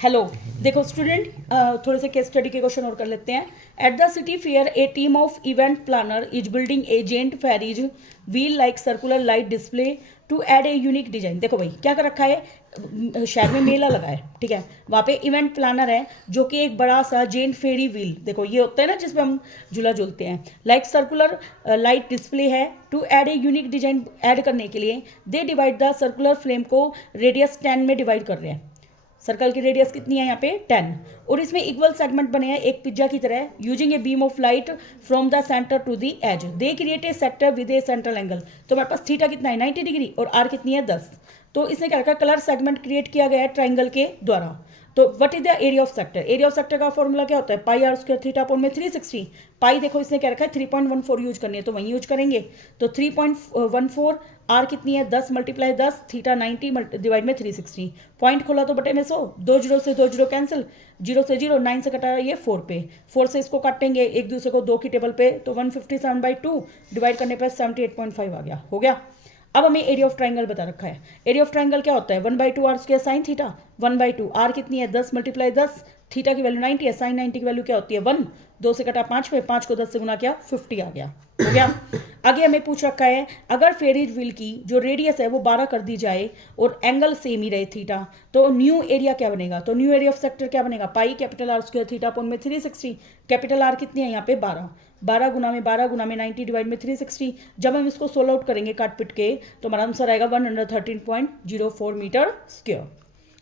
Hello. देखो student, थोड़े से केस स्टडी के क्वेश्चन और कर लेते हैं। At the city fair a team of event planner is building a giant Ferris wheel like circular light display to add a unique design. देखो भाई क्या कर रखा है, शहर में मेला लगा है, ठीक है, वहाँ पे इवेंट प्लानर है जो कि एक बड़ा सा जेंट फेरी व्हील, देखो ये होता है ना जिसमें हम झूला झूलते हैं, लाइक सर्कुलर लाइट डिस्प्ले है to add a unique design. Add करने के लिए they divide the circular flame को रेडियस 10 में डिवाइड कर रहे हैं। सर्कल की रेडियस कितनी है यहाँ पे 10, और इसमें इक्वल सेगमेंट बने हैं एक पिज्जा की तरह। Using a beam of light from the centre to the edge they create a sector with a central angle. तो हमारे पास थीटा कितना है 90 डिग्री और आर कितनी है 10। तो इसने क्या रखा, कलर सेगमेंट क्रिएट किया गया है ट्राइंगल के द्वारा। तो what is the area of sector? Area of sector का फॉर्मूला क्या होता है, पाई आर स्क्वायर थीटा अपॉन में 360। पाई देखो इसने क्या रखा है 3.14 यूज करनी है तो वहीं यूज करेंगे। तो 3.14, आर कितनी है 10 मल्टीप्लाई 10, थीटा 90 डिवाइड में 360। पॉइंट खोला तो बटे में 100, 2 जीरो से 2 जीरो कैंसिल, 0 से 0, 9 से कटा ये 4 पे, 4 से इसको काटेंगे एक दूसरे को 2 की टेबल पे, तो 157/2 डिवाइड करने पर 78.5 आ गया, हो गया। अब हमें एरिया ऑफ ट्राइंगल बता रखा है। एरिया ऑफ ट्राइंगल क्या होता है 1/2 R square sine theta, 1/2 R कितनी है 10 मल्टीप्लाई 10, थीटा की वैल्यू 90 है, साइन 90 की वैल्यू क्या होती है 1, 2 से कटा 5 पे, 5 को 10 से गुना किया 50 आ गया, हो गया। आगे हमें पूछ रखा है अगर फेरीज व्हील की जो रेडियस है वो 12 कर दी जाए और एंगल सेम ही रहे थीटा, तो न्यू एरिया क्या बनेगा? तो न्यू एरिया ऑफ सेक्टर क्या बनेगा, पाई capital R square theta upon में 360। कैपिटल आर कितनी है यहाँ पे 12, 12 गुना में 90 डिवाइड में 360। जब हम इसको सोल्व आउट करेंगे काट पिट के तो हमारा आंसर आएगा 113.04 मीटर स्क्वायर।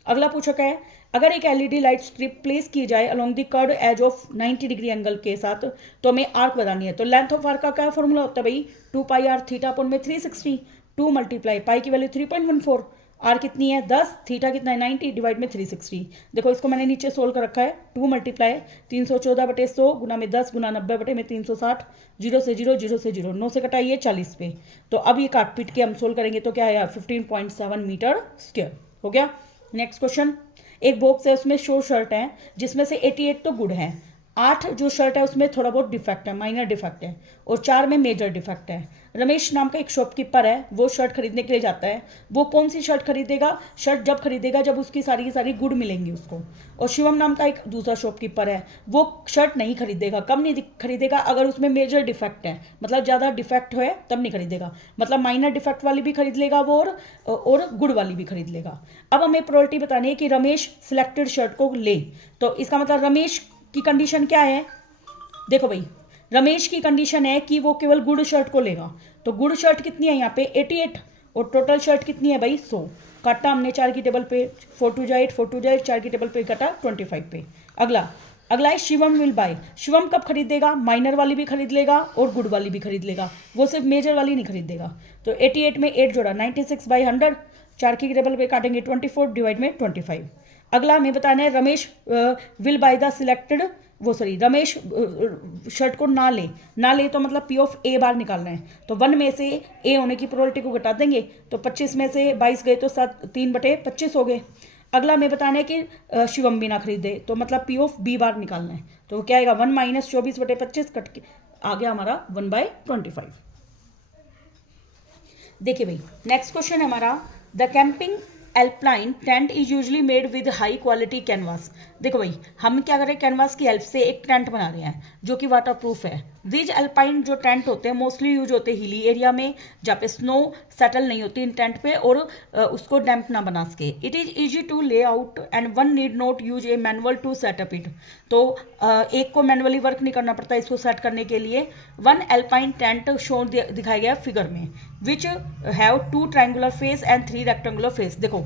अगला पूछा क्या है, अगर एक एलईडी लाइट स्ट्रिप प्लेस की जाए along the chord edge of 90 degree angle के साथ तो हमें आर्क बतानी है। तो लेंथ ऑफ आर्क का क्या फॉर्मूला होता है भाई, 2 पाई आर थीटा अपॉन में 360, 2 मल्टीप्लाई पाई की वैल्यू 3.14, आर कितनी है 10, थीटा कितना है 90 डिवाइड में 360। देखो इसको मैंने नीचे सोल्व कर रखा है, 2 मल्टीप्लाई 314/100 गुना में 10 गुना 90 में 360, 0 से 0, 0 से 0, 9 से कटाइए 40 पे। तो अब ये काट पीट के हम सोल्व करेंगे तो क्या है 15.7 मीटर स्क्वायर, हो गया। नेक्स्ट क्वेश्चन, एक बॉक्स है उसमें 100 शर्ट है जिसमें से 88 तो गुड है, 8 जो शर्ट है उसमें थोड़ा बहुत डिफेक्ट है, माइनर डिफेक्ट है, और 4 में मेजर डिफेक्ट है। रमेश नाम का एक शॉपकीपर है, वो शर्ट खरीदने के लिए जाता है। वो कौन सी शर्ट खरीदेगा? शर्ट जब खरीदेगा जब उसकी सारी की सारी गुड मिलेंगी उसको। और शिवम नाम का एक दूसरा शॉपकीपर है, वो शर्ट नहीं खरीदेगा। कब नहीं खरीदेगा? अगर उसमें मेजर डिफेक्ट है, मतलब ज़्यादा डिफेक्ट है तब नहीं खरीदेगा, मतलब माइनर डिफेक्ट वाली भी खरीद लेगा वो और गुड वाली भी खरीद लेगा। अब हमें प्रोबेबिलिटी बतानी है कि रमेश सिलेक्टेड शर्ट को ले, तो इसका मतलब रमेश की कंडीशन क्या है, देखो भाई रमेश की कंडीशन है कि वो केवल गुड शर्ट को लेगा। तो गुड शर्ट कितनी है यहाँ पे 88, और टोटल शर्ट कितनी है भाई 100। काटा हमने 4 की टेबल पे, 4 2 जा 8, 4 2 जा 8, 4 की टेबल पे काटा 25 पे। अगला है शिवम विल बाय। शिवम कब खरीदेगा? माइनर वाली भी खरीद लेगा और गुड वाली भी खरीद लेगा, वो सिर्फ मेजर वाली नहीं खरीदेगा। तो 88 में 8 जोड़ा 96/100, 4 की टेबल पे काटेंगे 24 डिवाइड में 25। अगला हमें बताना है Ramesh will by the selected, Ramesh shirt को ना ले तो मतलब पी ऑफ ए बार निकालना है। तो 1 में से ए होने की प्रोबेबिलिटी को घटा देंगे, तो 25 में से 22 गए तो 3/25 हो गए। अगला हमें बताना है कि शिवम भी ना खरीदे, तो मतलब पी ऑफ बी बार निकालना है। तो क्या आएगा 1 - 24/25 कट के आ गया हमारा 1/25। देखिए भाई नेक्स्ट क्वेश्चन है हमारा, the camping alpine tent is usually made with high quality canvas. देखो भाई हम क्या कर रहे हैं, कैनवास की हेल्प से एक टेंट बना रहे हैं जो कि वाटर प्रूफ है। दीज एल्पाइन जो टेंट होते हैं मोस्टली यूज होते हैं हिली एरिया में जहाँ पे स्नो सेटल नहीं होती इन टेंट पे और उसको डैम्प ना बना सके। It is easy to lay out and one need not use a manual to setup it. तो एक को मैनुअली वर्क नहीं करना पड़ता इसको सेट करने के लिए। वन एल्पाइन टेंट शो दिखाया गया फिगर में, which have 2 triangular face and 3 rectangular face. देखो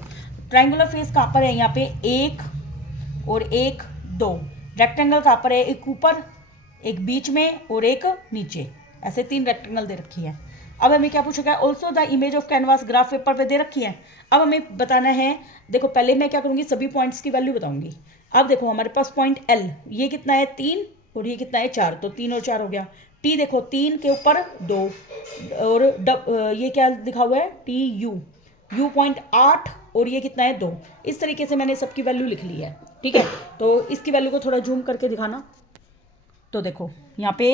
ट्रायंगुलर फेस कहाँ पर है, यहाँ पे 1 और 1 2, रेक्टेंगल कहाँ पर है, एक ऊपर एक बीच में और एक नीचे, ऐसे 3 रेक्टेंगल दे रखी है। अब हमें क्या पूछा गया, also the image of canvas graph paper पे दे रखी है। अब हमें बताना है, देखो पहले मैं क्या करूँगी सभी पॉइंट्स की वैल्यू बताऊंगी। अब देखो हमारे पास पॉइंट एल ये कितना है 3 और ये कितना है 4, तो 3 और 4 हो गया। टी देखो 3 के ऊपर 2 और ये क्या लिखा हुआ है टी यू पॉइंट 8 और ये कितना है 2। इस तरीके से मैंने सबकी वैल्यू लिख ली है, ठीक है। तो इसकी वैल्यू को थोड़ा जूम करके दिखाना। तो देखो यहाँ पे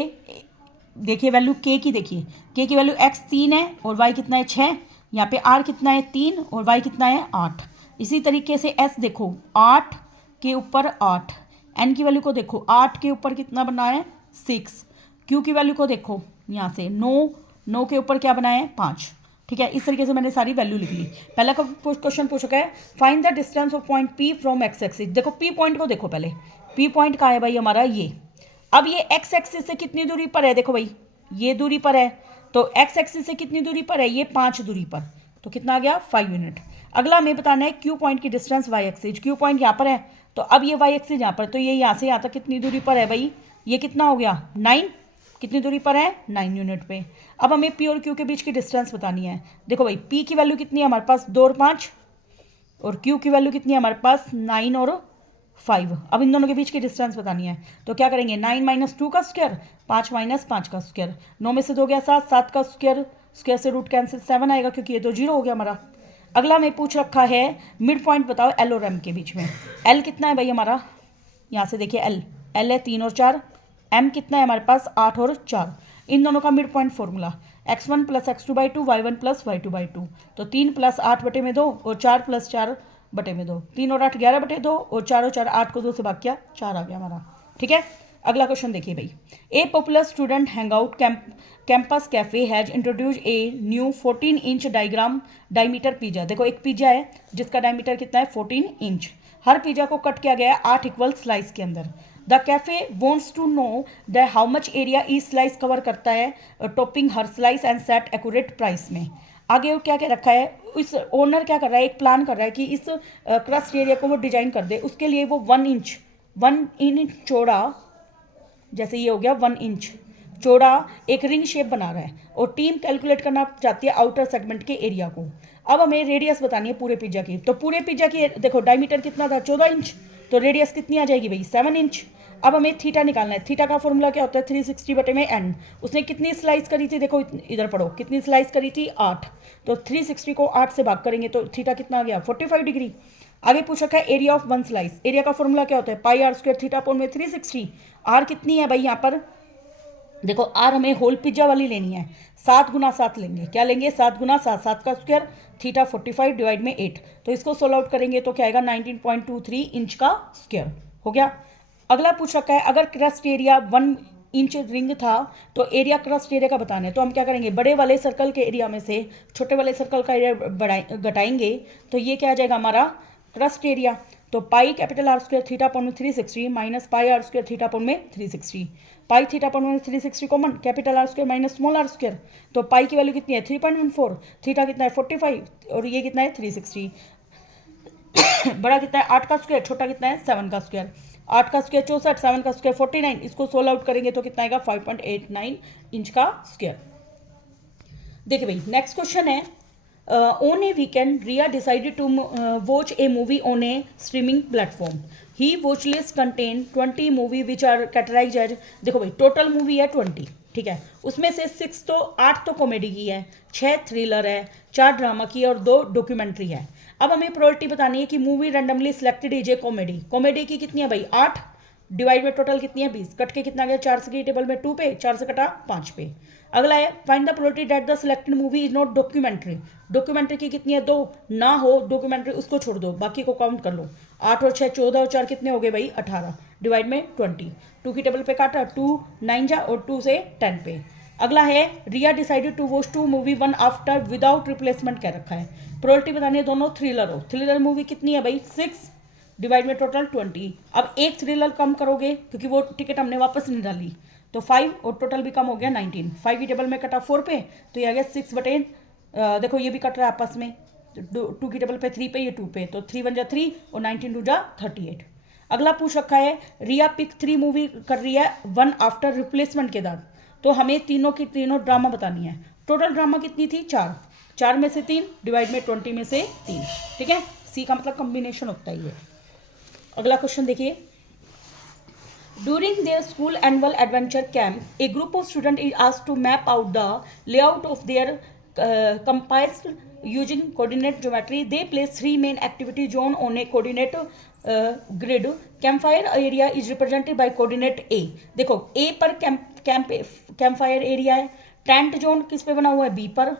देखिए वैल्यू के की, देखिए के की वैल्यू x 3 है और y कितना है 6, यहाँ पे r कितना है 3 और y कितना है 8। इसी तरीके से s देखो 8 के ऊपर 8, n की वैल्यू को देखो 8 के ऊपर कितना बना है 6, q की वैल्यू को देखो यहाँ से 9 के ऊपर क्या बना है 5। ठीक है, इस तरीके से मैंने सारी वैल्यू लिख ली। पहला क्वेश्चन पूछा है find the distance of point P from x axis. देखो P पॉइंट को देखो, पहले P पॉइंट कहाँ है भाई हमारा, ये। अब ये एक्स एक्सिस से कितनी दूरी पर है, देखो भाई ये दूरी पर है, तो एक्स एक्सिस से कितनी दूरी पर है, ये 5 दूरी पर, तो कितना आ गया 5 यूनिट। अगला हमें बताना है क्यू पॉइंट की distance Y axis. Q point यहाँ पर है, तो अब ये वाई एक्सिस यहाँ पर, तो ये यहाँ से यहाँ तक कितनी दूरी पर है भाई, ये कितना हो गया 9, कितनी दूरी पर है 9 यूनिट पे। अब हमें पी और क्यू के बीच की डिस्टेंस बतानी है। देखो भाई पी की वैल्यू कितनी है हमारे पास 2 और 5, और क्यू की वैल्यू कितनी है हमारे पास 9 और 5। अब इन दोनों के बीच की डिस्टेंस बतानी है, तो क्या करेंगे 9 माइनस 2 का स्क्वायर, 5 माइनस 5 का स्क्वायर, 9 में से 2 गया 7, 7 का स्क्वायर, स्क्वायर से रूट कैंसिल 7 आएगा क्योंकि ये तो 0 हो गया हमारा। अगला हमें पूछ रखा है मिड पॉइंट बताओ एल और एम के बीच में। एल कितना है भाई हमारा, यहाँ से देखिए एल है 3 और 4, एम कितना है हमारे पास 8 और 4। इन दोनों का mid point formula x1 plus x2/2 y1 plus y2/2, तो 3 प्लस 8 बटे में 2 और 4 प्लस 4 बटे में 2, 3 और 8 11 बटे 2 और 4 और 4 8 को 2 से भाग किया 4 आ गया हमारा। ठीक है, अगला क्वेश्चन देखिए भाई, a popular student hangout campus cafe has introduce a new 14 inch diameter pizza. देखो एक पिज्जा है जिसका डायमीटर कितना है 14 इंच, हर पिज्जा को कट किया गया है 8 इक्वल स्लाइस के अंदर। The cafe wants to know the how much area each slice cover करता है, टॉपिंग हर slice and set accurate price में। आगे वो क्या क्या रखा है, इस ओनर क्या कर रहा है, एक प्लान कर रहा है कि इस क्रस्ट एरिया को वो डिजाइन कर दे, उसके लिए वो 1 इंच चौड़ा, जैसे ये हो गया 1 इंच चौड़ा एक रिंग शेप बना रहा है, और टीम कैलकुलेट करना चाहती है आउटर सेगमेंट के एरिया को। अब हमें रेडियस बतानी है पूरे पिज्जा की, तो पूरे पिज्जा की देखो डायमीटर कितना था 14 इंच, तो रेडियस कितनी आ जाएगी भाई 7 इंच। अब हमें थीटा निकालना है, थीटा का फॉर्मूला क्या होता है 360 बटे में एन। उसने कितनी स्लाइस करी थी, देखो इधर पढ़ो कितनी स्लाइस करी थी 8, तो 360 को 8 से भाग करेंगे तो थीटा कितना आ गया 45 डिग्री। आगे पूछ रखा है एरिया ऑफ 1 स्लाइस, एरिया का फॉर्मूला क्या होता है पाई आर स्क्वायर थीटा अपॉन में 360। आर कितनी है भाई यहाँ पर, देखो आर हमें होल पिज्जा वाली लेनी है, 7 गुना 7 लेंगे, क्या लेंगे 7 गुना 7, 7 का स्क्वायर थीटा 45 डिवाइड में 8, तो इसको सोल्व आउट करेंगे तो क्या आएगा 19.23 इंच का स्क्वायर हो गया। अगला पूछ रखा है अगर क्रस्ट एरिया 1 इंच रिंग था तो एरिया क्रस्ट एरिया का बताना है, तो हम क्या करेंगे बड़े वाले सर्कल के एरिया में से छोटे वाले सर्कल का एरिया घटाएंगे, तो ये क्या आ जाएगा हमारा क्रस्ट एरिया। तो pi capital R square theta upon में 360 minus pi R square theta upon में 360, पाई थीटा अपॉन में 360 common, capital R square minus small R square, तो पाई की वैल्यू कितनी है 3.14, थीटा कितना है 45 और ये कितना है 360। बड़ा कितना है 8 का स्क्वायर, छोटा कितना है 7 का स्क्वायर, 8 का स्क्वायर 64, 7 का स्क्वायर 49, इसको सोल्व आउट करेंगे तो कितना आएगा 5.89 इंच का स्क्वायर। देखिए भाई नेक्स्ट क्वेश्चन है on a weekend Riya decided to watch a movie on a streaming platform, he watch list contain 20 movie which are categorise as, देखो भाई टोटल मूवी है 20, ठीक है, उसमें से 8 तो कॉमेडी की है, 6 थ्रिलर है, 4 ड्रामा की है और 2 डॉक्यूमेंट्री है। अब हमें प्रायोरिटी बतानी है कि movie randomly selected is a comedy, comedy की कितनी है भाई 8 डिवाइड में टोटल कितनी है 20, कट के कितना गया 4 से की टेबल में 2 पे, 4 से कटा 5 पे। अगला है find the probability that the selected movie is not documentary, documentary की कितनी है 2, ना हो डॉक्यूमेंट्री उसको छोड़ दो, बाकी को काउंट कर लो, 8 और 6 14 और 4 कितने हो गए भाई 18 डिवाइड में 20, 2 की टेबल पे काटा 2 9 जा और 2 से 10 पे। अगला है Riya decided to watch 2 movie 1 after without replacement कह रखा है, प्रोबेबिलिटी बतानी है दोनों थ्रिलर हो, थ्रिलर मूवी कितनी है भाई 6 डिवाइड में टोटल 20। अब एक थ्रिलर कम करोगे क्योंकि वो टिकट हमने वापस नहीं डाली, तो 5 और टोटल भी कम हो गया 19, 5 की टेबल में कटा 4 पे, तो ये आ गया 6 बटे देखो ये भी कट रहा है आपस में, 2 की टेबल पे 3 पे, ये 2 पे, तो 3 1 जा 3 और 19 2 जा 38। अगला पूछ रखा है रिया पिक 3 मूवी कर रही है 1 आफ्टर रिप्लेसमेंट के बाद, तो हमें तीनों की तीनों ड्रामा बतानी है, टोटल ड्रामा कितनी थी 4 में से 3 डिवाइड में 20 में से 3, ठीक है, सी का मतलब कॉम्बिनेशन होता है ये। अगला क्वेश्चन देखिए, during their school annual adventure camp a group of student is asked to map out the layout of their compiled using coordinate geometry, they place 3 main activity zone on a coordinate grid, campfire area is represented by coordinate A, देखो A पर campfire area है, tent zone किस पे बना हुआ है B पर,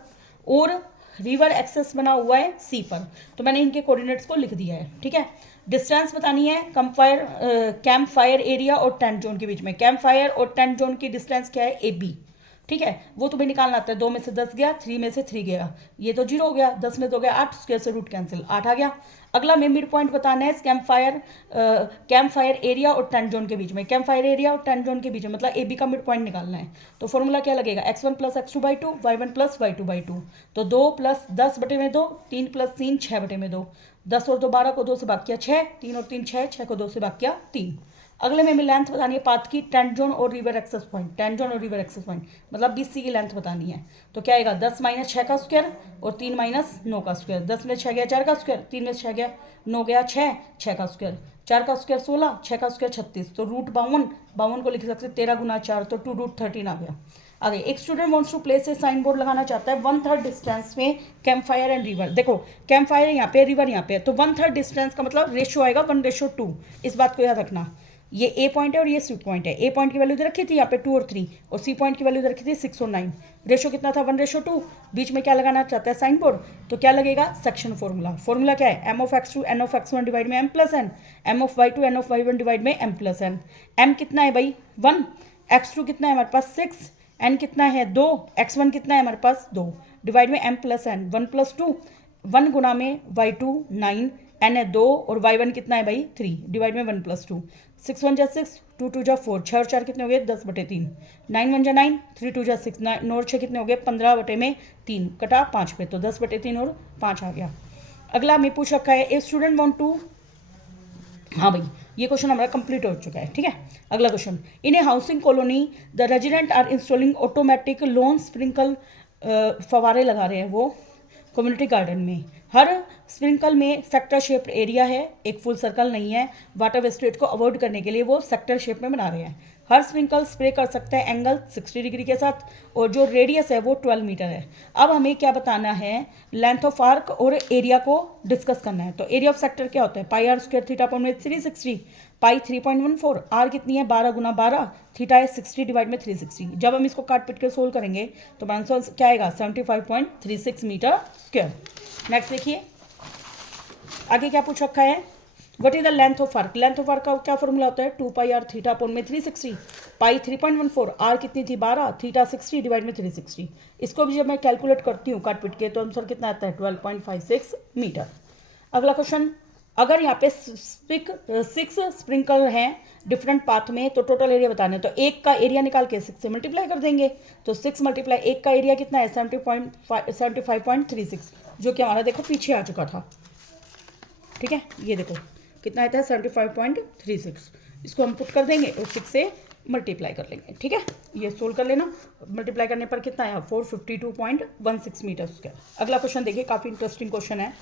और रिवर एक्सेस बना हुआ है सी पर, तो मैंने इनके कोऑर्डिनेट्स को लिख दिया है, ठीक है। डिस्टेंस बतानी है कैंप फायर एरिया और टेंट जोन के बीच में। कैंप फायर और टेंट जोन की डिस्टेंस क्या है, AB, ठीक है, वो तुम्हें निकालना आता है। 2 में से 10 गया, 3 में से 3 गया, ये तो 0 हो गया, 10 में 2 गया 8, स्क्वायर से रूट कैंसिल, 8 आ गया। अगला में मिड पॉइंट बताना है कैंप फायर एरिया और टेंट जोन के बीच में। कैंप फायर एरिया और टेंट जोन के बीच में मतलब AB का मिड पॉइंट निकालना है। तो फॉर्मूला क्या लगेगा, x1 plus x2/2, y1 plus y2/2। तो 2 प्लस 10/2, 3 प्लस 3 6/2, 10 और 2 12 को 2 से भाग किया 6, 3 और 3 6, 6 को 2 से भाग किया 3। अगले में लेंथ बतानी है पाथ की, टेंट जोन और river access point, tent zone और रिवर एक्सेस पॉइंट मतलब BC की लेंथ बतानी है। तो क्या आएगा, 10 माइनस 6 का स्क्वायर और 3 माइनस 9 का स्क्वायर। 10 में 6 गया 4 का स्क्वायर, 3 में 6 गया 9 गया 6, 6 का स्क्वायर, 4 का स्क्वायर 16, 6 का स्क्वायर 36, तो रूट 52 को लिख सकते 13 गुना 4, तो 2 रूट 13 आ गया। आगे एक student wants to place a sign board लगाना चाहता है 1/3 डिस्टेंस में कैंप फायर एंड रिवर। देखो कैंप फायर यहाँ पे, रिवर यहाँ पे है, तो 1/3 डिस्टेंस का मतलब रेशियो आएगा 1:2। इस बात को याद रखना, ये ए पॉइंट है और ये सी पॉइंट है। ए पॉइंट की वैल्यू इधर रखी थी यहाँ पे 2 और 3, और सी पॉइंट की वैल्यू इधर रखी थी 6 और 9। रेशियो कितना था, 1:2। बीच में क्या लगाना चाहता है, साइन बोर्ड, तो क्या लगेगा, सेक्शन फॉर्मूला क्या है, m(x2) n(x1) डिवाइड में m+n, m(y2) n(y1) डिवाइड में m+n। m कितना है भाई 1, x2 कितना है हमारे पास 6, n कितना है 2, x1 कितना है हमारे पास 2, डिवाइड में m+n, 1 + 2, 1 गुना में y2 9, n है 2 और y1 कितना है भाई 3, डिवाइड में 1 + 2, 6 1 जा 6, 2 2 जा 4, 6 और 4 कितने हो गए 10/3, 9 1 जा 9, 3 2 जा 6, 9 और 6 कितने हो गए 15/3, कटा 5 पे, तो 10/3 और 5 आ गया। अगला में पूछ रखा है ए स्टूडेंट वांट टू, हाँ भाई ये क्वेश्चन हमारा कंप्लीट हो चुका है, ठीक है। अगला question, in a housing colony the resident are installing automatic lawn sprinkle, फवारे लगा रहे हैं वो कम्युनिटी गार्डन में। हर स्प्रिंकल में सेक्टर शेप एरिया है, एक फुल सर्कल नहीं है। वाटर वेस्टेज को अवॉइड करने के लिए वो सेक्टर शेप में बना रहे हैं। हर स्प्रिंकल स्प्रे कर सकता है एंगल 60 डिग्री के साथ, और जो रेडियस है वो 12 मीटर है। अब हमें क्या बताना है, लेंथ ऑफ आर्क और एरिया को डिस्कस करना है। तो एरिया ऑफ सेक्टर क्या होता है, πr² θ 360, पाई 3.14, आर कितनी है 12 गुना 12, थीटा है 60 डिवाइड में 360। जब हम इसको काट पिट के सोल्व करेंगे तो आंसर क्या आएगा 75.36 मीटर स्क्वायर। नेक्स्ट देखिए आगे क्या पूछ रखा है, what is the length of arc. Length of arc का क्या फॉर्मूला होता है, 2πr θ 360, पाई 3.14, आर कितनी थी 12, थीटा 60 डिवाइड में 360। इसको भी जब मैं कैलकुलेट करती हूँ काट पिट के तो आंसर कितना आता है 12.56 मीटर। अगला क्वेश्चन, अगर यहाँ पे 6 स्प्रिंकल हैं डिफरेंट पाथ में तो टोटल एरिया बताना है। तो एक का एरिया निकाल के 6 से मल्टीप्लाई कर देंगे, तो 6 × 1 का एरिया कितना है 75.36, जो कि हमारा देखो पीछे आ चुका था, ठीक है। ये देखो कितना आता है 75.36, इसको हम पुट कर देंगे और 6 से मल्टीप्लाई कर लेंगे, ठीक है। ये सोल्व कर लेना, मल्टीप्लाई करने पर कितना आया 452.16 मीटर स्क्वायर। अगला क्वेश्चन देखिए, काफ़ी इंटरेस्टिंग क्वेश्चन है।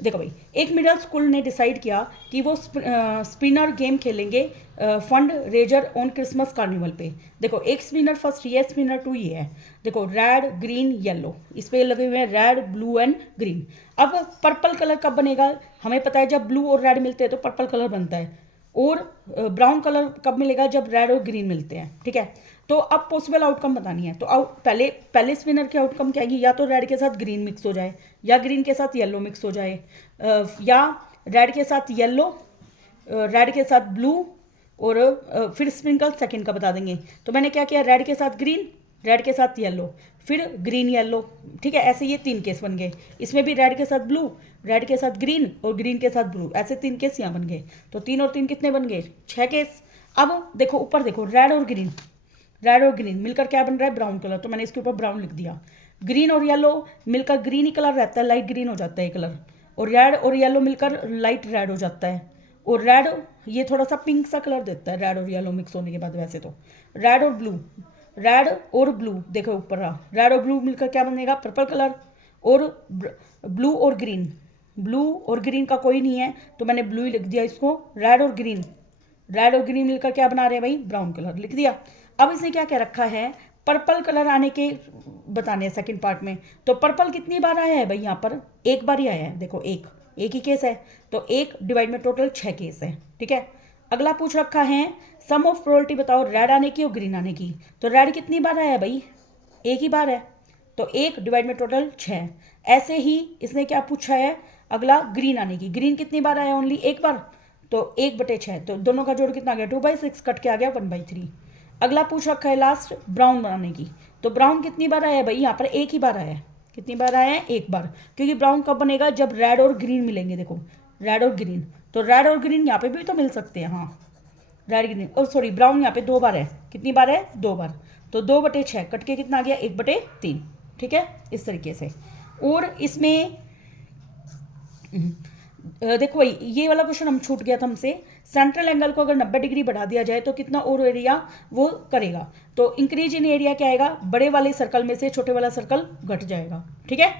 देखो भाई, एक मिडिल स्कूल ने डिसाइड किया कि वो स्पिनर गेम खेलेंगे fund raiser on Christmas carnival पे। देखो एक स्पिनर फर्स्ट ये, स्पिनर 2 ये है। देखो रेड ग्रीन येलो, इस पे लगे हुए हैं रेड ब्लू एंड ग्रीन। अब पर्पल कलर कब बनेगा, हमें पता है जब ब्लू और रेड मिलते हैं तो पर्पल कलर बनता है, और ब्राउन कलर कब मिलेगा जब रेड और ग्रीन मिलते हैं, ठीक है। तो अब पॉसिबल आउटकम बतानी है। तो पहले स्पिनर की आउटकम क्या आएगी, या तो रेड के साथ ग्रीन मिक्स हो जाए, या ग्रीन के साथ येलो मिक्स हो जाए, या रेड के साथ येलो, रेड के साथ ब्लू, और फिर स्प्रिंकल सेकंड का बता देंगे। तो मैंने क्या किया, रेड के साथ ग्रीन, रेड के साथ येलो, फिर ग्रीन येलो, ठीक है। ऐसे ये 3 केस बन गए। इसमें भी रेड के साथ ब्लू, रेड के साथ ग्रीन और ग्रीन के साथ ब्लू, ऐसे 3 केस यहाँ बन गए। तो 3 और 3 कितने बन गए 6 केस। अब देखो ऊपर देखो, रेड और ग्रीन मिलकर क्या बन रहा है ब्राउन कलर, तो मैंने इसके ऊपर ब्राउन लिख दिया। ग्रीन और येलो मिलकर ग्रीन ही कलर रहता है, लाइट ग्रीन हो जाता है ये कलर, और रेड और येलो मिलकर लाइट रेड हो जाता है, और रेड ये थोड़ा सा पिंक सा कलर देता है रेड और येलो मिक्स होने के बाद। वैसे तो रेड और ब्लू देखो ऊपर रहा, रेड और ब्लू मिलकर क्या बनेगा पर्पल कलर, और ब्लू और ग्रीन का कोई नहीं है तो मैंने ब्लू ही लिख दिया इसको। रेड और ग्रीन मिलकर क्या बना रहे हैं भाई ब्राउन कलर, लिख दिया। अब इसने क्या कह रखा है, पर्पल कलर आने के बताने हैं सेकंड पार्ट में। तो पर्पल कितनी बार आया है भाई, यहाँ पर एक बार ही आया है। देखो एक ही केस है, तो 1 डिवाइड में टोटल 6 केस है, ठीक है। अगला पूछ रखा है सम ऑफ प्रोबेबिलिटी बताओ रेड आने की और ग्रीन आने की। तो रेड कितनी बार आया है भाई, एक ही बार है, तो 1 डिवाइड में टोटल 6। ऐसे ही इसने क्या पूछा है, अगला ग्रीन आने की, ग्रीन कितनी बार आया, ओनली एक बार, तो 1/6, तो दोनों का जोड़ कितना आ गया 2/6, कट के आ गया 1/3। अगला पूछ रखा है लास्ट ब्राउन बनाने की, तो ब्राउन कितनी बार आया है भाई, यहाँ पर एक ही बार आया है, कितनी बार आया है, एक बार, क्योंकि ब्राउन कब बनेगा, जब रेड और ग्रीन मिलेंगे, देखो रेड और ग्रीन, तो रेड और ग्रीन यहाँ पे भी तो मिल सकते हैं, हाँ रेड ग्रीन, और सॉरी ब्राउन यहाँ पे 2 बार है, कितनी बार है 2 बार, तो 2/6 कट के कितना आ गया 1/3, ठीक है इस तरीके से। और इसमें देखो भाई ये वाला क्वेश्चन हम छूट गया था हमसे, सेंट्रल एंगल को अगर 90 डिग्री बढ़ा दिया जाए तो कितना और एरिया वो करेगा, तो इंक्रीज इन एरिया क्या आएगा, बड़े वाले सर्कल में से छोटे वाला सर्कल घट जाएगा, ठीक है।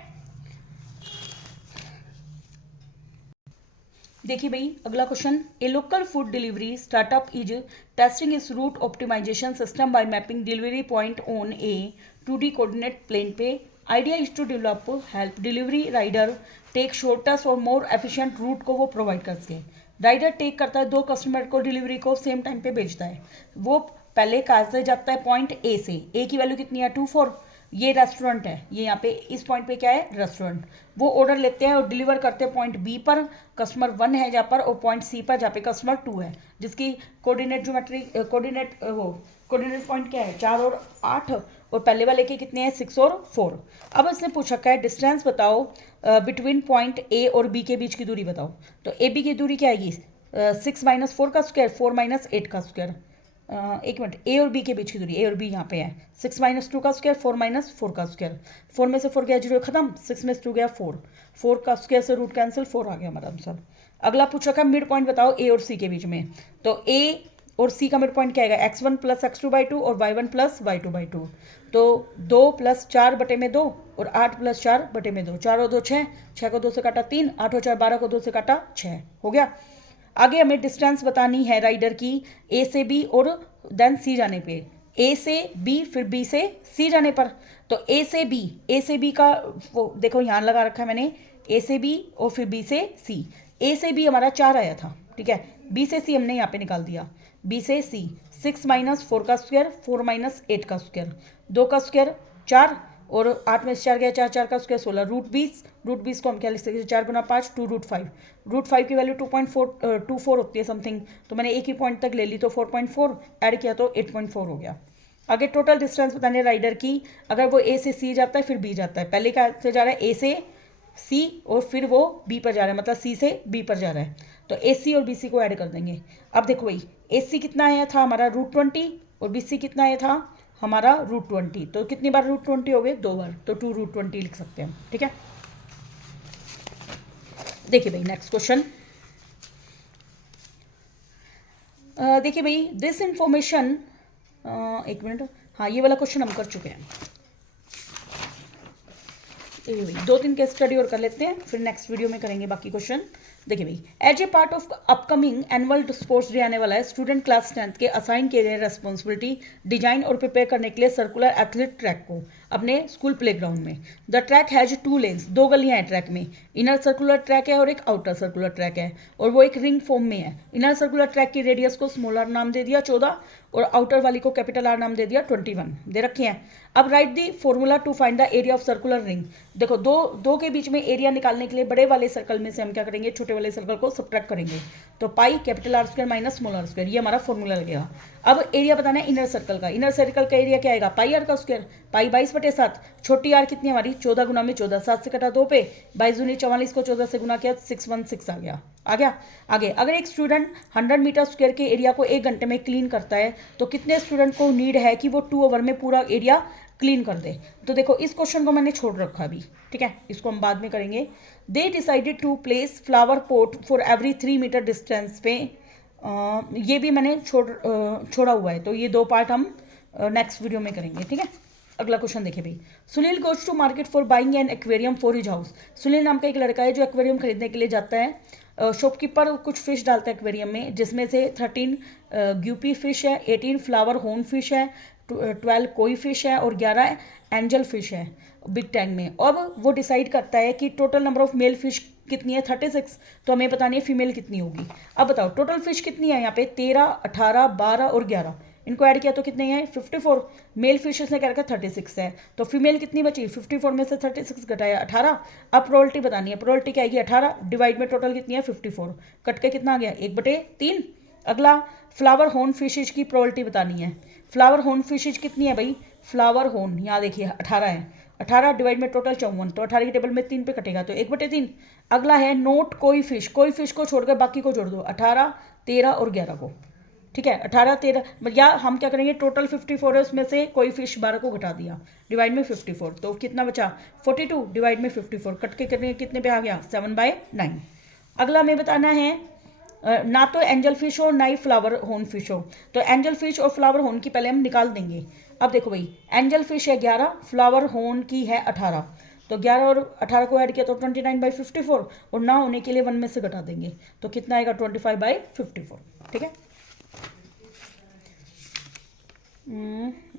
देखिए भाई अगला question, a local food delivery startup is testing is route optimization system by mapping delivery point on a 2D coordinate plane पे। Idea is to develop help delivery rider take shortest और more efficient root को वो provide कर सके। Rider take करता है 2 customer को delivery को सेम टाइम पे भेजता है, वो पहले कहाँ से जाता है, पॉइंट ए से, ए की वैल्यू कितनी है 24, ये रेस्टोरेंट है, ये यहाँ पे इस पॉइंट पे क्या है रेस्टोरेंट, वो ऑर्डर लेते हैं और डिलीवर करते हैं पॉइंट बी पर, कस्टमर 1 है जहाँ पर, और पॉइंट सी पर जहाँ पे कस्टमर 2 है, जिसकी कोऑर्डिनेट ज्योमेट्री कोऑर्डिनेट पॉइंट क्या है 4 और 8, और पहले वाले के कितने हैं 6 और 4। अब इसने पूछा क्या है डिस्टेंस बताओ बिटवीन पॉइंट ए और बी के बीच की दूरी बताओ, तो ए बी की दूरी क्या आएगी 6 - 4 का स्क्वायर, 4 - 8 का स्क्वायर, एक मिनट, ए और बी के बीच की दूरी, ए और बी यहाँ पे है 6 - 2 का स्क्वायर, 4 - 4 का स्क्वायर, 4 में से 4 गया 0 खत्म, 6 में से 2 गया 4, 4 का स्क्वायर से रूट कैंसिल, 4 आ गया हमारा आंसर। अगला पूछ रखा है मिड पॉइंट बताओ ए और सी के बीच में, तो ए और सी का मिड पॉइंट क्या आएगा x1 + x2/2 और y1 + y2/2, तो 2 + 4/2 और 8 + 4/2, 4 और 2 6, 6 को 2 से काटा 3, 8 और 4 12 को 2 से काटा 6 हो गया। आगे हमें डिस्टेंस बतानी है राइडर की ए से बी और देन सी जाने पे, ए से बी फिर बी से सी जाने पर, तो ए से बी का वो देखो यहाँ लगा रखा है मैंने, ए से बी और फिर बी से सी, ए से बी हमारा 4 आया था, ठीक है, बी से सी हमने यहाँ पे निकाल दिया, बी से सी 6 - 4 का स्क्वायर, 4 - 8 का स्क्वायर, 2 का स्क्वायर 4 और 8 में से 4 गया 4, 4 का स्क्वायर 16, रूट 20 को हम क्या लिख सकते हैं 4 × 5 2 √5, √5 की वैल्यू 2.424 होती है समथिंग, तो मैंने एक ही पॉइंट तक ले ली, तो 4.4 ऐड किया तो 8.4 हो गया। आगे टोटल डिस्टेंस बताने राइडर की, अगर वो ए से सी जाता है फिर बी जाता है, पहले क्या से जा रहा है ए से सी और फिर वो बी पर जा रहा है, मतलब सी से बी पर जा रहा है, तो ए सी और बी सी को ऐड कर देंगे। अब देखो भाई ए सी कितना आया था हमारा √20 और बी सी कितना आया था हमारा √20, तो कितनी बार √20 हो गए 2 बार, तो 2 √20 लिख सकते हैं हम, ठीक है। देखिए भाई नेक्स्ट क्वेश्चन, देखिए भाई दिस इंफॉर्मेशन, एक मिनट, हाँ ये वाला क्वेश्चन हम कर चुके हैं, देखिए भाई 2-3 केस स्टडी और कर लेते हैं, फिर नेक्स्ट वीडियो में करेंगे बाकी क्वेश्चन। देखिए भाई as a part of upcoming annual sports day आने वाला है, स्टूडेंट क्लास 10th के असाइन किए गए रेस्पॉन्सिबिलिटी डिजाइन और प्रिपेयर करने के लिए सर्कुलर एथलीट ट्रैक को अपने स्कूल प्लेग्राउंड में। द ट्रैक हैज 2 लेन्स, 2 गलियां हैं ट्रैक में, इनर सर्कुलर ट्रैक है और एक आउटर सर्कुलर ट्रैक है, और वो एक रिंग फॉर्म में है। इनर सर्कुलर ट्रैक की रेडियस को स्मॉल आर नाम दे दिया 14 और आउटर वाली को कैपिटल आर नाम दे दिया 21 दे रखे हैं। अब write the formula to find the area of circular ring, देखो दो के बीच में एरिया निकालने के लिए बड़े वाले सर्कल में से हम क्या करेंगे छोटे वाले सर्कल को सब्ट्रैक्ट करेंगे, तो pi capital R square minus small R square, ये हमारा फॉर्मूला लगेगा। अब एरिया बताना है इनर सर्कल का, इनर सर्कल का एरिया क्या आएगा पाई आर का स्क्वायर, पाई 22/7, छोटी आर कितनी हमारी 14 गुना में 14, 7 से कटा 2 पे 22 दूनी 44 को 14 से गुना किया 616 आ गया। आगे अगर एक स्टूडेंट 100 मीटर स्क्वायर के एरिया को 1 घंटे में क्लीन करता है तो कितने स्टूडेंट को नीड है कि वो 2 आवर में पूरा एरिया क्लीन कर दे, तो देखो इस क्वेश्चन को मैंने छोड़ रखा अभी, ठीक है, इसको हम बाद में करेंगे। They decided to place flower pot for every 3 metre distance पे, ये भी मैंने छोड़ा हुआ है, तो ये 2 पार्ट हम नेक्स्ट वीडियो में करेंगे, ठीक है। अगला क्वेश्चन देखिए भाई, Sunil goes to market for buying an aquarium for his house. Sunil नाम का एक लड़का है जो एक्वेरियम खरीदने के लिए जाता है। शॉपकीपर कुछ फिश डालता है एक्वेरियम में, जिसमें से 13 ग्यूपी फिश है, 18 फ्लावर होर्न फिश है, 12 कोई फिश है और 11 एंजल फिश है बिग टैंक में। अब वो डिसाइड करता है कि total number of male fish कितनी है 36, तो हमें बतानी है फीमेल कितनी होगी। अब बताओ टोटल फिश कितनी है यहाँ पे 13, 18, 12 और 11, इनको ऐड किया तो कितने हैं 54। मेल फिशेस ने क्या रखा 36 है, तो फीमेल कितनी बची 54 में से 36 घटाया 18। अब प्रोबेबिलिटी बतानी है, प्रोबेबिलिटी क्या आएगी 18 डिवाइड में टोटल कितनी है 54, कट के कितना आ गया 1/3। अगला फ्लावर होर्न फिशेज की प्रोबेबिलिटी बतानी है। फ्लावर होर्न फिशेज कितनी है भाई, फ्लावर होर्न यहाँ देखिए 18 है, 18 डिवाइड में टोटल 54, तो 18 की टेबल में 3 पे कटेगा तो 1/3। अगला है नोट कोई फिश, कोई फिश को छोड़कर बाकी को जोड़ दो 18, 13 और 11 को, ठीक है 18, 13, या हम क्या करेंगे टोटल 54 है उसमें से कोई फिश 12 को घटा दिया डिवाइड में 54, तो कितना बचा 42 डिवाइड में 54, कट के करने कितने पे आ गया 7/9। अगला हमें बताना है ना तो एंजल फिश हो ना ही फ्लावर होर्न फिश हो, तो एंजल फिश और फ्लावर होर्न की पहले हम निकाल देंगे। अब देखो भाई एंजल फिश है 11, फ्लावर होर्न की है 18, तो 11 और 18 को ऐड किया तो 29/54, और ना होने के लिए 1 में से घटा देंगे तो कितना आएगा 25/54, ठीक है।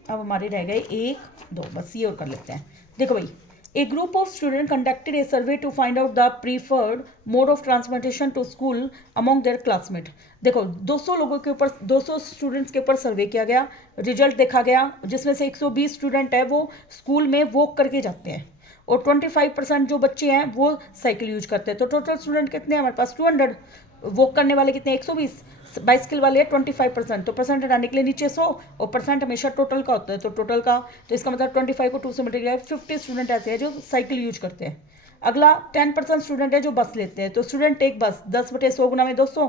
अब हमारे रह गए 1 2, बस ये और कर लेते हैं। देखो भाई A group of students conducted a survey to find out the preferred mode of transportation to school among their classmates. देखो 200 लोगों के ऊपर 200 स्टूडेंट्स के ऊपर सर्वे किया गया, रिजल्ट देखा गया, जिसमें से 120 स्टूडेंट है वो स्कूल में वॉक करके जाते हैं और 25% जो बच्चे हैं वो साइकिल यूज करते हैं। तो टोटल स्टूडेंट कितने हैं हमारे पास 200, वॉक करने वाले कितने 120, बाइसिकल वाले 25%, तो परसेंट हटाने के लिए नीचे 100 और परसेंट हमेशा टोटल का होता है, तो टोटल का तो इसका मतलब 25 को 2 से मल्टीप्लाई 50 स्टूडेंट ऐसे हैं जो साइकिल यूज करते हैं। अगला 10% स्टूडेंट है जो बस लेते हैं, तो स्टूडेंट टेक बस 10/100 गुना में 200,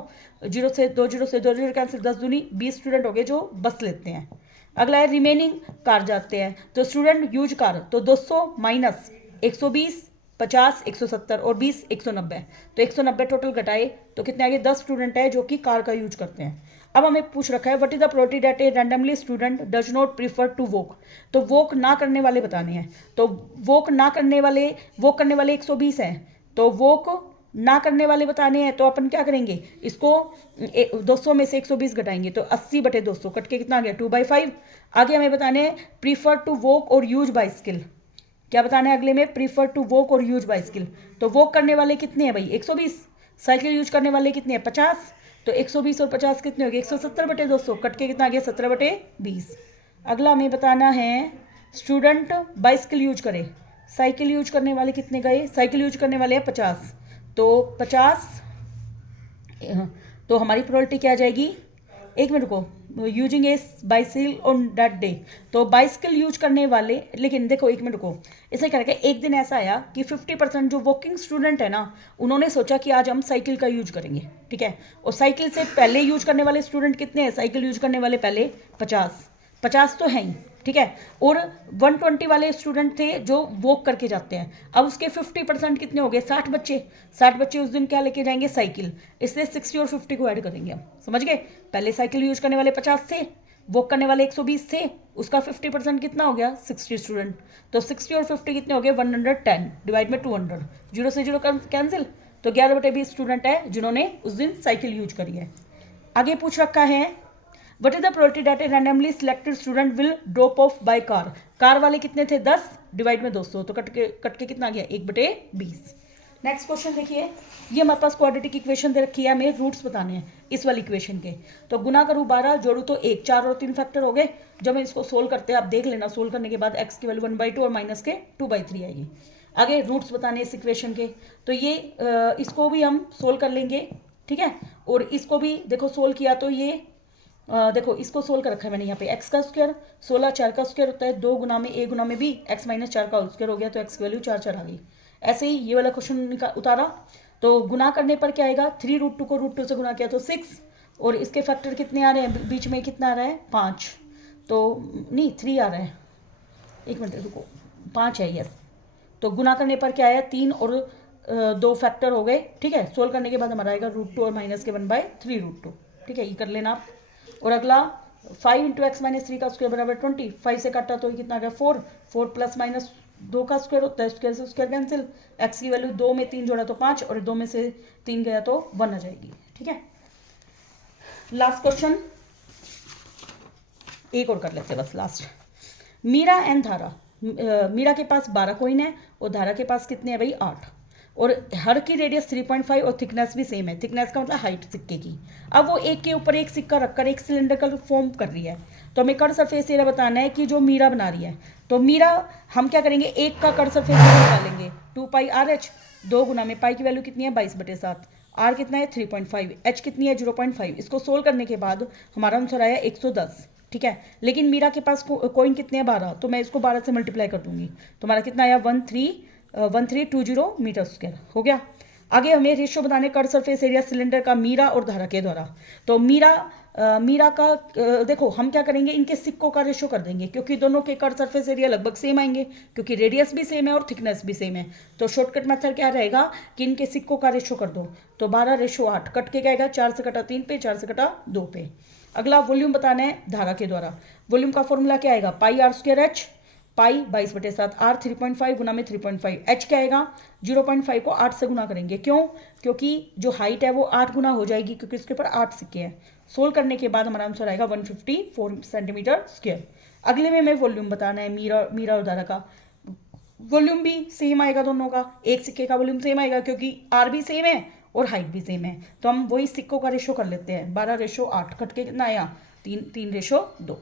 0 से 2 0 कैंसिल 10 दूनी 20 स्टूडेंट हो गए जो बस लेते हैं। अगला है रिमेनिंग कार जाते हैं, तो स्टूडेंट यूज कार, तो 200 माइनस 120 50 170 और 20 190, तो 190 टोटल घटाए तो कितने आगे 10 स्टूडेंट है जो कि कार का यूज करते हैं। अब हमें पूछ रखा है what is the probability that a randomly student does not prefer to walk, तो वॉक ना करने वाले बताने हैं, तो वॉक करने वाले 120 हैं, तो वॉक ना करने वाले बताने हैं, तो अपन क्या करेंगे इसको 200 में से 120 घटाएंगे तो 80/200, कट के कितना आ गया 2/5। आगे हमें बताने हैं प्रीफर टू वॉक और यूज बाइसिकल, क्या बताना है अगले में प्रीफर टू वॉक और यूज बाइसिकल, तो वॉक करने वाले कितने हैं भाई 120, साइकिल यूज करने वाले कितने हैं 50, तो 120 और 50 कितने हो गए 170/200, कट के कितना आ गया 17/20। अगला हमें बताना है स्टूडेंट बाइसिकल यूज करे, साइकिल यूज करने वाले कितने गए, साइकिल यूज करने वाले हैं 50, तो 50, तो हमारी प्रोबेबिलिटी क्या आ जाएगी, एक मिनट को using A bicycle on that day, तो बाइसिकल यूज करने वाले, लेकिन देखो एक मिनट को इसे क्या रखा, एक दिन ऐसा आया कि 50% जो वॉकिंग स्टूडेंट है ना उन्होंने सोचा कि आज हम साइकिल का यूज करेंगे, ठीक है, और साइकिल से पहले यूज करने वाले स्टूडेंट कितने हैं, साइकिल यूज करने वाले पहले 50 तो हैं ही, ठीक है, और 120 वाले स्टूडेंट थे जो वॉक करके जाते हैं। अब उसके 50% कितने हो गए 60 बच्चे उस दिन क्या लेके जाएंगे साइकिल, इसलिए 60 और 50 को ऐड करेंगे हम, समझ गए, पहले साइकिल यूज करने वाले 50 थे, वॉक करने वाले 120 थे, उसका 50% कितना हो गया 60 स्टूडेंट, तो 60 और 50 कितने हो गए 110 डिवाइड में 200, 0 से 0 कैंसिल, तो 11/20 स्टूडेंट है जिन्होंने उस दिन साइकिल यूज करी है। आगे पूछ रखा है what is the probability that a randomly selected student will drop of by car, car वाले कितने थे 10 डिवाइड में 200, तो कट के कितना गया 1/20। नेक्स्ट क्वेश्चन देखिए, ये हमारे पास क्वाड्रेटिक इक्वेशन दे रखी है, हमें रूट्स बताने हैं इस वाली इक्वेशन के, तो गुना करूँ 12 जोड़ू तो 1, 4 और 3 फैक्टर हो गए, जब हम इसको सोल्व करते हैं आप देख लेना, सोल्व करने के बाद x की वैल्यू 1/2 और माइनस के 2/3 आएगी। आगे रूट्स बताने इस इक्वेशन के, तो ये इसको भी हम सोल्व कर लेंगे, ठीक है, और इसको भी देखो सोल्व किया तो ये देखो इसको सोल्व कर रखा है मैंने यहाँ पे, x का स्क्वायर 16 4 का स्क्वायर होता है, 2 गुना में a गुना में b, x माइनस 4 का स्क्वायर हो गया, तो x की वैल्यू 4 आ गई। ऐसे ही ये वाला क्वेश्चन उतारा, तो गुना करने पर क्या आएगा 3√2 को √2 से गुना किया तो 6, और इसके फैक्टर कितने आ रहे हैं, बीच में कितना आ रहा है 5, तो नहीं 3 आ रहा है, एक मिनट रुको 5 है यस, तो गुना करने पर क्या आया 3 और 2 फैक्टर हो गए, ठीक है, सोल्व करने के बाद हमारा आएगा √2 और माइनस के 1/3√2, ठीक है, ये कर लेना आप। और अगला 5 × x - 3 का स्क्वायर बराबर 20, 5 से काटा तो कितना आ गया 4, 4 प्लस माइनस 2 का स्क्वायर होता है, स्क्वायर से स्क्वायर कैंसिल, x की वैल्यू 2 में 3 जोड़ा तो 5 और 2 में से 3 गया तो 1 आ जाएगी, ठीक है। लास्ट क्वेश्चन एक और कर लेते हैं बस लास्ट। मीरा एंड धारा, मीरा के पास 12 कॉइन है और धारा के पास कितने हैं भाई 8, और हर की रेडियस 3.5 और थिकनेस भी सेम है, थिकनेस का मतलब हाइट सिक्के की। अब वो एक के ऊपर एक सिक्का रखकर एक सिलेंडर का फॉर्म कर रही है, तो हमें कट सरफेस एरिया बताना है कि जो मीरा बना रही है, तो मीरा हम क्या करेंगे, एक का कट सरफेस एरिया निकालेंगे 2πRh, 2 गुना में पाई की वैल्यू कितनी है 22/7, आर कितना है 3.5, एच कितनी है 0.5। इसको सोल्व करने के बाद हमारा आंसर आया 110, ठीक है। लेकिन मीरा के पास कोइन कितने हैं 12, तो मैं इसको 12 से मल्टीप्लाई कर दूंगी, तो हमारा कितना आया 1320 मीटर स्क्वायर हो गया। आगे हमें रेशो बताने कट सरफेस एरिया सिलेंडर का मीरा और धारा के द्वारा। तो मीरा का देखो हम क्या करेंगे, इनके सिक्कों का रेशो कर देंगे, क्योंकि दोनों के कट सरफेस एरिया लगभग सेम आएंगे, क्योंकि रेडियस भी सेम है और थिकनेस भी सेम है। तो शॉर्टकट मेथड क्या रहेगा कि इनके सिक्कों का रेशो कर दो, तो 12:8 कट के क्या आएगा, 4 से कटा 3 पे, 4 से कटा 2 पे। अगला वॉल्यूम बताना है धारा के द्वारा। वॉल्यूम का फॉर्मूला क्या आएगा, πr²h, पाई 22/7, आर 3.5 गुना में 3.5, एच क्या आएगा 0.5 को 8 से गुना करेंगे, क्यों, क्योंकि जो हाइट है वो 8 गुना हो जाएगी, क्योंकि इसके ऊपर 8 सिक्के हैं। सोल्व करने के बाद हमारा आंसर आएगा 154 सेंटीमीटर स्क्वायर। अगले में हमें वॉल्यूम बताना है मीरा और धारा का। वॉल्यूम भी सेम आएगा दोनों का, एक सिक्के का वॉल्यूम सेम आएगा, क्योंकि आर भी सेम है और हाइट भी सेम है। तो हम वही सिक्कों का रेशो कर लेते हैं, 12:8 कट के कितना आया 3:2।